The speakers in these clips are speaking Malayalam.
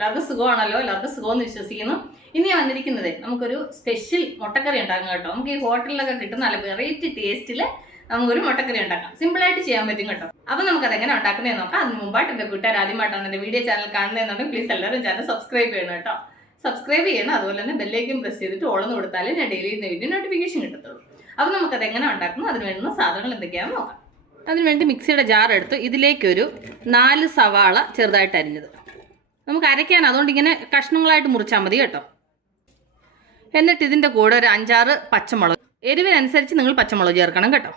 എല്ലാവർക്കും സുഖമാണല്ലോ, എല്ലാവർക്കും സുഖമെന്ന് വിശ്വസിക്കുന്നു. ഇനി ഞാൻ വന്നിരിക്കുന്നത് നമുക്കൊരു സ്പെഷ്യൽ മുട്ടക്കറി ഉണ്ടാക്കാം കേട്ടോ. നമുക്ക് ഈ ഹോട്ടലിലൊക്കെ കിട്ടുന്ന നല്ല വെറൈറ്റി ടേസ്റ്റിൽ നമുക്കൊരു മുട്ടക്കറി ഉണ്ടാക്കാം. സിമ്പിളായിട്ട് ചെയ്യാൻ പറ്റും കേട്ടോ. അപ്പം നമുക്കത് എങ്ങനെ ഉണ്ടാക്കുന്നതെന്ന് നോക്കാം. അതിന് മുമ്പായിട്ട് എൻ്റെ കൂട്ടുകാർ ആദ്യമായിട്ടാണ് എൻ്റെ വീഡിയോ ചാനൽ കാണുന്നതെന്നുണ്ടെങ്കിൽ പ്ലീസ് എല്ലാവരും ചാനൽ സബ്സ്ക്രൈബ് ചെയ്യണം കേട്ടോ. സബ്സ്ക്രൈബ് ചെയ്യണം, അതുപോലെ തന്നെ ബെല്ലേക്കും പ്രസ് ചെയ്തിട്ട് ഓളന്ന് കൊടുത്താലേ ഞാൻ ഡെയിലി ഇടുന്ന വീഡിയോ നോട്ടിഫിക്കേഷൻ കിട്ടത്തുള്ളൂ. അപ്പം നമുക്കത് എങ്ങനെ ഉണ്ടാക്കുന്നു, അതിന് വേണ്ടുന്ന സാധനങ്ങൾ എന്തൊക്കെയാണെന്ന് നോക്കാം. അതിനുവേണ്ടി മിക്സിയുടെ ജാർ എടുത്ത് ഇതിലേക്കൊരു 4 സവാള ചെറുതായിട്ട് അരിഞ്ഞത് നമുക്ക് അരയ്ക്കാൻ, അതുകൊണ്ട് ഇങ്ങനെ കഷ്ണങ്ങളായിട്ട് മുറിച്ചാൽ മതി കേട്ടോ. എന്നിട്ട് ഇതിൻ്റെ കൂടെ ഒരു 5-6 പച്ചമുളക്, എരിവിനനുസരിച്ച് നിങ്ങൾ പച്ചമുളക് ചേർക്കണം കേട്ടോ.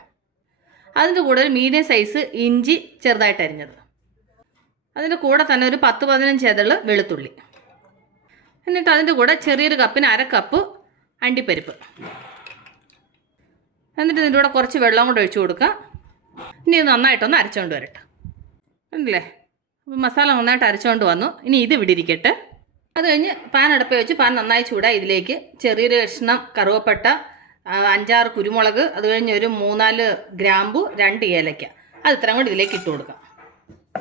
അതിൻ്റെ കൂടെ ഒരു മീഡിയം സൈസ് ഇഞ്ചി ചെറുതായിട്ട് അരിഞ്ഞത്, അതിൻ്റെ കൂടെ തന്നെ ഒരു 10-15 ചെതള് വെളുത്തുള്ളി, എന്നിട്ട് അതിൻ്റെ കൂടെ ചെറിയൊരു കപ്പിന് 1/2 കപ്പ് അണ്ടിപ്പരിപ്പ്, എന്നിട്ട് ഇതിൻ്റെ കൂടെ കുറച്ച് വെള്ളം കൂടെ ഒഴിച്ചു കൊടുക്കുക. ഇനി ഇത് നന്നായിട്ടൊന്ന് അരച്ചുകൊണ്ട് വരട്ടെ. ഉണ്ടല്ലേ, അപ്പോൾ മസാല നന്നായിട്ട് അരച്ചുകൊണ്ട് വന്നു. ഇനി ഇത് ഇവിടെ ഇരിക്കട്ടെ. അത് കഴിഞ്ഞ് പാൻ അടുപ്പ് വെച്ച് പാൻ നന്നായി ചൂടായി ഇതിലേക്ക് ചെറിയൊരു കഷ്ണം കറുവപ്പട്ട, 5-6 കുരുമുളക്, അത് കഴിഞ്ഞ് ഒരു 3-4 ഗ്രാമ്പു, 2 ഏലയ്ക്ക, അത് ഇത്രയും കൂടി ഇതിലേക്ക് ഇട്ട് കൊടുക്കാം.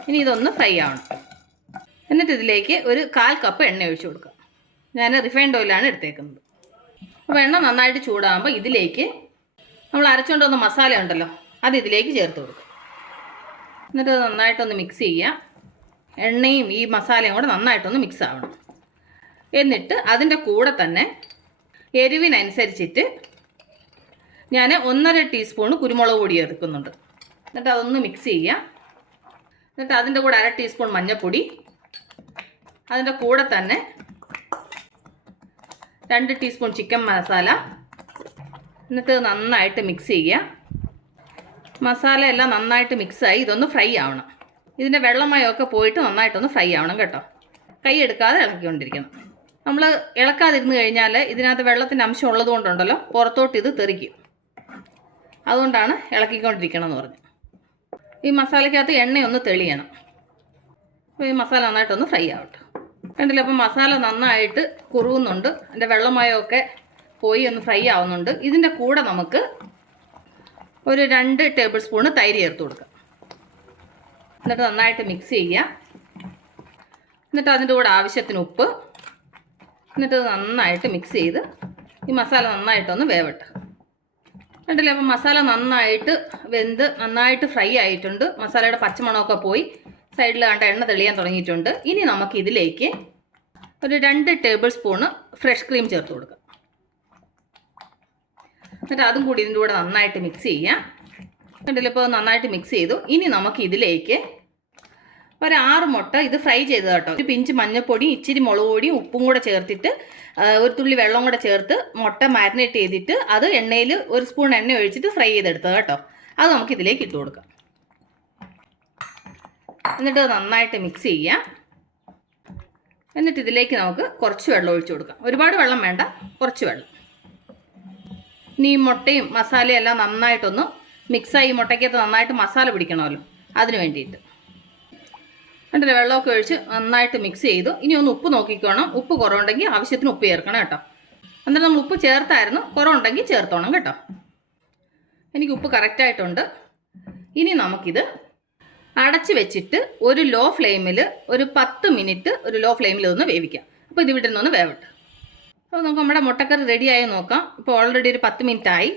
ഇനി ഇതൊന്ന് ഫ്രൈ ആവണം. എന്നിട്ട് ഇതിലേക്ക് ഒരു 1/4 കപ്പ് എണ്ണ ഒഴിച്ചു കൊടുക്കാം. ഞാൻ റിഫൈൻഡ് ഓയിലാണ് എടുത്തേക്കുന്നത്. അപ്പോൾ എണ്ണ നന്നായിട്ട് ചൂടാകുമ്പോൾ ഇതിലേക്ക് നമ്മൾ അരച്ചുകൊണ്ട് വന്ന മസാല ഉണ്ടല്ലോ, അത് ഇതിലേക്ക് ചേർത്ത് കൊടുക്കും. എന്നിട്ട് നന്നായിട്ടൊന്ന് മിക്സ് ചെയ്യാം. എണ്ണയും ഈ മസാലയും കൂടെ നന്നായിട്ടൊന്ന് മിക്സ് ആവണം. എന്നിട്ട് അതിൻ്റെ കൂടെ തന്നെ എരിവിനനുസരിച്ചിട്ട് ഞാൻ 1.5 ടീസ്പൂൺ കുരുമുളക് പൊടി എടുക്കുന്നുണ്ട്. എന്നിട്ട് അതൊന്ന് മിക്സ് ചെയ്യാം. എന്നിട്ട് അതിൻ്റെ കൂടെ 1/2 ടീസ്പൂൺ മഞ്ഞൾപ്പൊടി, അതിൻ്റെ കൂടെ തന്നെ 2 ടീസ്പൂൺ ചിക്കൻ മസാല, എന്നിട്ട് നന്നായിട്ട് മിക്സ് ചെയ്യുക. മസാല എല്ലാം നന്നായിട്ട് മിക്സായി ഇതൊന്ന് ഫ്രൈ ആവണം. ഇതിൻ്റെ വെള്ളമയമൊക്കെ പോയിട്ട് നന്നായിട്ടൊന്ന് ഫ്രൈ ആവണം കേട്ടോ. കൈ എടുക്കാതെ ഇളക്കിക്കൊണ്ടിരിക്കണം. നമ്മൾ ഇളക്കാതിരുന്ന് കഴിഞ്ഞാൽ ഇതിനകത്ത് വെള്ളത്തിൻ്റെ അംശം ഉള്ളത് കൊണ്ടുണ്ടല്ലോ പുറത്തോട്ട് ഇത് തെറിക്കും. അതുകൊണ്ടാണ് ഇളക്കിക്കൊണ്ടിരിക്കണം എന്ന് പറഞ്ഞു. ഈ മസാലയ്ക്കകത്ത് എണ്ണയൊന്ന് തെളിയണം. അപ്പോൾ ഈ മസാല നന്നായിട്ടൊന്ന് ഫ്രൈ ആവട്ടെ. കണ്ടില്ല, അപ്പോൾ മസാല നന്നായിട്ട് കുറുകുന്നുണ്ട്, അതിൻ്റെ വെള്ളമയമൊക്കെ പോയി ഒന്ന് ഫ്രൈ ആവുന്നുണ്ട്. ഇതിൻ്റെ കൂടെ നമുക്ക് ഒരു 2 ടേബിൾ സ്പൂണ് തൈര് ചേർത്ത് കൊടുക്കാം. എന്നിട്ട് നന്നായിട്ട് മിക്സ് ചെയ്യുക. എന്നിട്ട് അതിൻ്റെ കൂടെ ആവശ്യത്തിന് ഉപ്പ്, എന്നിട്ട് നന്നായിട്ട് മിക്സ് ചെയ്ത് ഈ മസാല നന്നായിട്ടൊന്ന് വേവട്ടെ. കണ്ടില്ലേ, അപ്പം മസാല നന്നായിട്ട് വെന്ത് നന്നായിട്ട് ഫ്രൈ ആയിട്ടുണ്ട്. മസാലയുടെ പച്ചമണമൊക്കെ പോയി സൈഡിൽ കണ്ട എണ്ണ തെളിയാൻ തുടങ്ങിയിട്ടുണ്ട്. ഇനി നമുക്ക് ഇതിലേക്ക് ഒരു 2 ടേബിൾ സ്പൂണ് ഫ്രഷ് ക്രീം ചേർത്ത് കൊടുക്കാം. എന്നിട്ട് അതും കൂടി ഇതിൻ്റെ കൂടെ നന്നായിട്ട് മിക്സ് ചെയ്യാം. കണ്ടില്ല, ഇപ്പോൾ നന്നായിട്ട് മിക്സ് ചെയ്തു. ഇനി നമുക്ക് ഇതിലേക്ക് ഒരു 6 മുട്ട, ഇത് ഫ്രൈ ചെയ്ത് കേട്ടോ, ഒരു പിഞ്ച് മഞ്ഞൾപ്പൊടി, ഇച്ചിരി മുളക് പൊടിയും ഉപ്പും കൂടെ ചേർത്തിട്ട് ഒരു തുള്ളി വെള്ളം കൂടെ ചേർത്ത് മുട്ട മാരിനേറ്റ് ചെയ്തിട്ട് അത് എണ്ണയിൽ 1 സ്പൂൺ എണ്ണ ഒഴിച്ചിട്ട് ഫ്രൈ ചെയ്തെടുത്തത് കേട്ടോ. അത് നമുക്ക് ഇതിലേക്ക് ഇട്ട് കൊടുക്കാം. എന്നിട്ട് നന്നായിട്ട് മിക്സ് ചെയ്യാം. എന്നിട്ട് ഇതിലേക്ക് നമുക്ക് കുറച്ച് വെള്ളം ഒഴിച്ചു കൊടുക്കാം. ഒരുപാട് വെള്ളം വേണ്ട, കുറച്ച് വെള്ളം. ഇനി ഈ മുട്ടയും മസാലയും എല്ലാം നന്നായിട്ടൊന്ന് മിക്സായി, മുട്ടയ്ക്കകത്ത് നന്നായിട്ട് മസാല പിടിക്കണമല്ലോ, അതിന് വേണ്ടിയിട്ട്. കണ്ടില്ലേ, വെള്ളമൊക്കെ ഒഴിച്ച് നന്നായിട്ട് മിക്സ് ചെയ്തു. ഇനി ഒന്ന് ഉപ്പ് നോക്കിക്കോണം. ഉപ്പ് കുറവുണ്ടെങ്കിൽ ആവശ്യത്തിന് ഉപ്പ് ചേർക്കണം കേട്ടോ. എന്നിട്ട് നമ്മൾ ഉപ്പ് ചേർത്തായിരുന്നു, കുറവുണ്ടെങ്കിൽ ചേർത്തോണം കേട്ടോ. എനിക്ക് ഉപ്പ് കറക്റ്റായിട്ടുണ്ട്. ഇനി നമുക്കിത് അടച്ച് വെച്ചിട്ട് ഒരു ലോ ഫ്ലെയിമിൽ ഒരു 10 മിനിറ്റ് ഒരു ലോ ഫ്ലെയിമിൽ ഒന്ന് വേവിക്കാം. അപ്പോൾ ഇത് ഇവിടെ നിന്നൊന്ന് വേവട്ടെ. അപ്പോൾ നമുക്ക് നമ്മുടെ മുട്ടക്കറി റെഡിയായി നോക്കാം. ഇപ്പോൾ ഓൾറെഡി ഒരു 10 മിനിറ്റ് ആയി.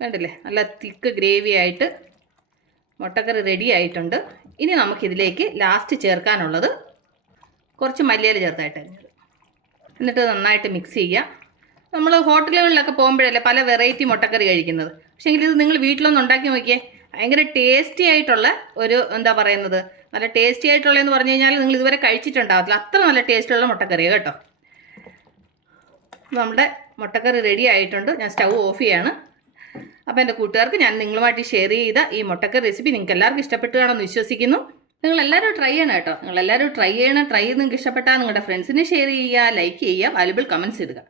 കണ്ടില്ലേ, നല്ല തിക്ക് ഗ്രേവി ആയിട്ട് മുട്ടക്കറി റെഡി ആയിട്ടുണ്ട്. ഇനി നമുക്കിതിലേക്ക് ലാസ്റ്റ് ചേർക്കാനുള്ളത് കുറച്ച് മല്ലിയില ചേർത്തായിട്ട് അരിഞ്ഞത്. എന്നിട്ട് നന്നായിട്ട് മിക്സ് ചെയ്യുക. നമ്മൾ ഹോട്ടലുകളിലൊക്കെ പോകുമ്പോഴല്ലേ പല വെറൈറ്റി മുട്ടക്കറി കഴിക്കുന്നത്. പക്ഷേ എങ്കിൽ ഇത് നിങ്ങൾ വീട്ടിലൊന്ന് ഉണ്ടാക്കി നോക്കിയേ. ഭയങ്കര ടേസ്റ്റി ആയിട്ടുള്ള ഒരു എന്താ പറയുന്നത്, നല്ല ടേസ്റ്റി ആയിട്ടുള്ളതെന്ന് പറഞ്ഞു കഴിഞ്ഞാൽ നിങ്ങൾ ഇതുവരെ കഴിച്ചിട്ടുണ്ടാകത്തില്ല, അത്ര നല്ല ടേസ്റ്റുള്ള മുട്ടക്കറിയാണ് കേട്ടോ. നമ്മുടെ മുട്ടക്കറി റെഡി ആയിട്ടുണ്ട്. ഞാൻ സ്റ്റൗ ഓഫ് ചെയ്യാണ്. അപ്പോൾ എൻ്റെ കൂട്ടുകാർക്ക് ഞാൻ നിങ്ങളുമായിട്ട് ഷെയർ ചെയ്ത ഈ മുട്ടക്കറി റെസിപ്പി നിങ്ങൾക്ക് എല്ലാവർക്കും ഇഷ്ടപ്പെട്ടു കാണുമെന്ന് വിശ്വസിക്കുന്നു. നിങ്ങളെല്ലാവരും ട്രൈ ചെയ്യണം കേട്ടോ. നിങ്ങളെല്ലാവരും ട്രൈ ചെയ്യണം. ട്രൈ ചെയ്ത് നിങ്ങൾക്ക് ഇഷ്ടപ്പെട്ടാൽ നിങ്ങളുടെ ഫ്രണ്ട്സിനെ ഷെയർ ചെയ്യുക, ലൈക്ക് ചെയ്യുക, വാല്യുബിൾ കമൻറ്റ്സ് ഇടുക.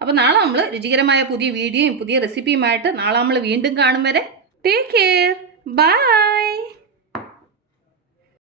അപ്പോൾ നാളെ നമ്മൾ രുചികരമായ പുതിയ വീഡിയോയും പുതിയ റെസിപ്പിയുമായിട്ട് നാളെ നമ്മൾ വീണ്ടും കാണും വരെ ടേക്ക് കെയർ, ബൈ.